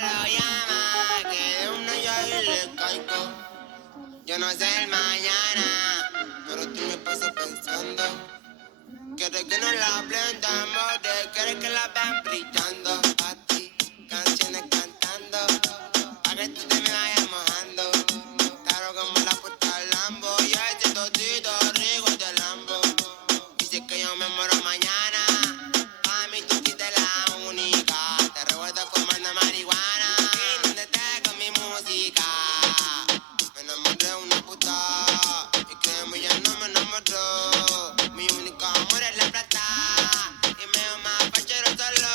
Lo llama, que de una ya le caigo. Yo no sé el mañana, pero tú me pasas pensando. Quieres que no la blendamos, quieres que la vean brillando. A ti, canciones cantando, pa' que tú te me vayas mojando. Claro como la puerta al Lambo, y ese totito rico de Lambo. Dice que yo me muero mañana, pa' mí tú quites la única. Te recuerdo fumando marihuana, y donde te con mi música. Me enamoré de una puta, y créeme ya no me enamoró. Mi único amor es la plata, y me llama fachero solo.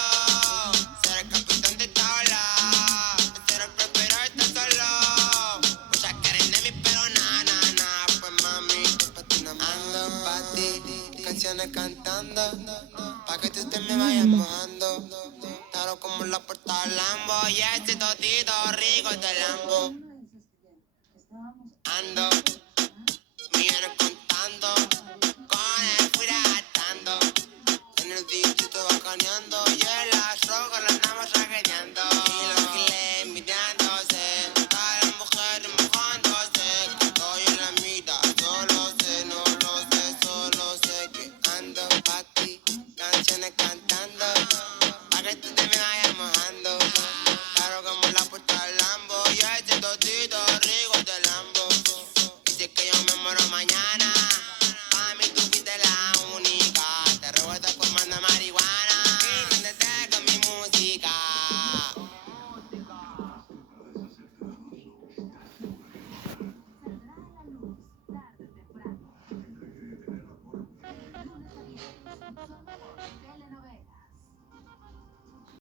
Ser el capitán de esta ola, ser el próspero está solo. Muchas quieren de mí pero pues mami, yo pa' ti nada más. Ando pa' ti, canciones cantando, pa' que tú te me vayas mojando. Claro como la puerta del Lambo, y ese totito rico de Lambo. Ando, millones contando, con el fuera gastando. En el distrito bacaneando, y en la roca la andamos tragedeando. Y los giles envidiándose, todas las mujeres mojándose. Que estoy en la mitad, solo sé, no lo sé, solo sé que ando pa' ti, canciones cantando, pa' que tú te me vayas mojando. Claro como la puerta del Lambo, y ese totito rico de Lambo. Dice que yo me muero mañana, pa' mí tú fuiste la única. Te revuelto fumando marihuana, y no te con mi música.